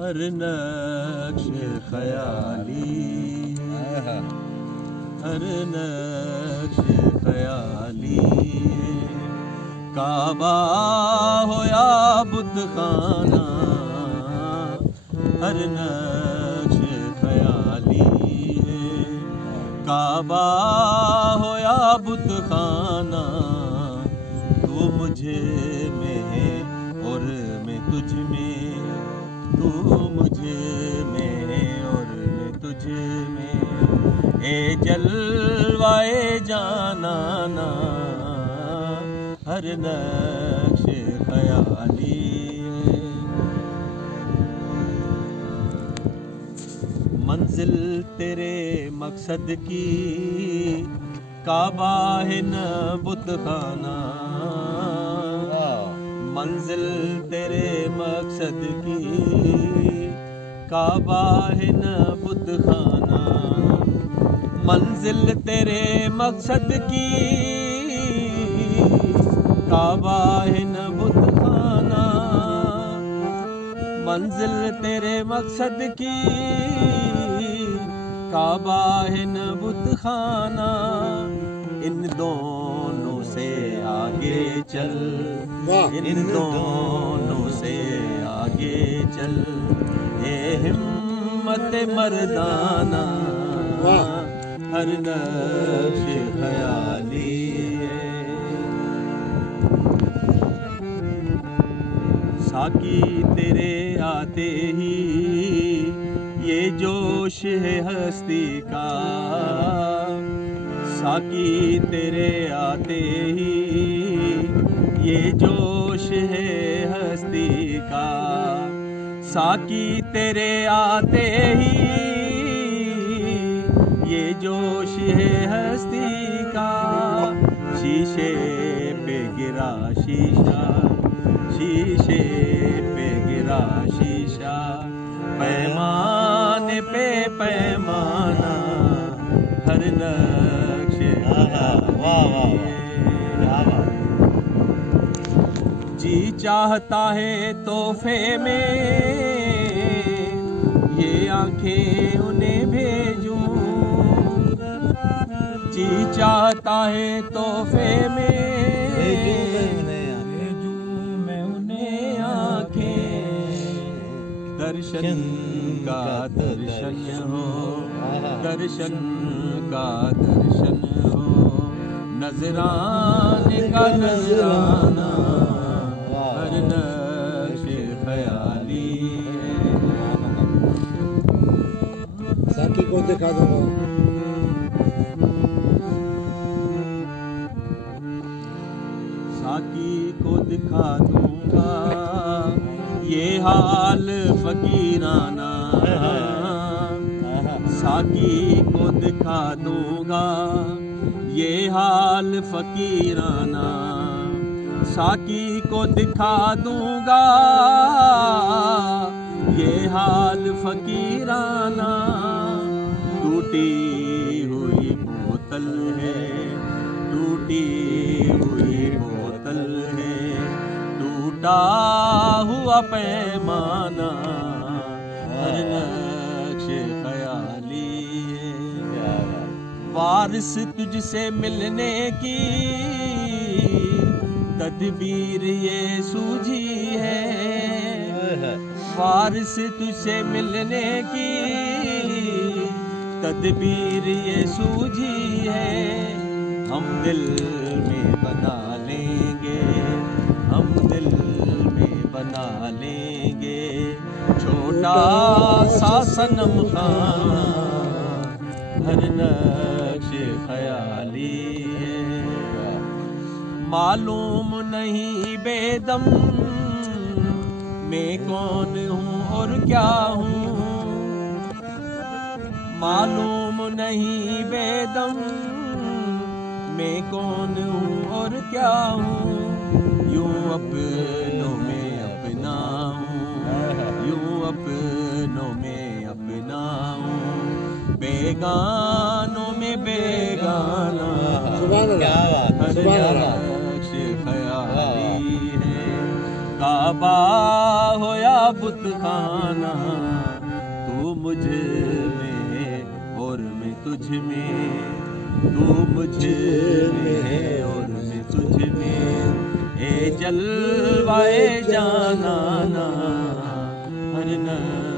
हर नक्श ख़याली, हर नक्श ख़याली, काबा हो या बुतखाना, हर नक्श ख़याली है। काबा हो या बुतखाना, तू मुझे में और मैं तुझ में, तू मुझे में और मैं तुझे में, ए जलवाए जानाना, हर नक्श ख़याली। मंजिल तेरे मकसद की, काबा है न बुतखाना, मंजिल तेरे मकसद की, काबा है न बुतखाना, मंजिल तेरे मकसद की, काबा है न बुतखाना, मंजिल तेरे मकसद की, काबा है न बुतखाना, इन दोनों से आगे चल, इन दोनों से आगे चल, ए हिम्मत मर्दाना, हर नक्श ख़याली। साकी तेरे आते ही ये जोश है हस्ती का, साकी तेरे आते ही ये जोश है हस्ती का, साकी तेरे आते ही ये जोश है हस्ती का, शीशे पे गिरा शीशा, शीशे पे गिरा शीशा, पैमाने पे पैमाना, हर नक्श ख़याली। जी चाहता है तोहफे में ये आंखें उन्हें भेजूं, जी चाहता है तोहफे में मैं उन्हें आंखें, दर्शन का दर्शन हो, दर्शन का दर्शन हो, नजराने का नजराना, हर नक्श ख़याली। साकी को दिखा दूंगा, साकी को दिखा दूंगा ये हाल फकीराना, साकी को दिखा दूंगा ये हाल फकीराना, साकी को दिखा दूंगा ये हाल फकीराना, टूटी हुई बोतल है, टूटी हुई बोतल है, टूटा हुआ पैमाना, हर नक्श ख़याली। वारिस तुझसे मिलने की तदबीर ये सूझी है, वारिस तुझसे मिलने की तदबीर ये सूझी है, हम दिल में बना लेंगे, हम दिल में बना लेंगे छोटा सा सनम खाना, हर नक्श ख़याली। मालूम नहीं बेदम मैं कौन हूँ और क्या हूँ, मालूम नहीं बेदम मैं कौन हूँ और क्या हूँ, यूं अपनों में अपना हूँ, यूं अपनों में अपना हूँ, बेगानों में बेगाना, क्या बात, ख़याली है। काबा हो या बुत खाना, तू मुझ में है और मैं तुझ में, तू मुझ में है और मैं तुझ में, ए जलवाए जानाना हर न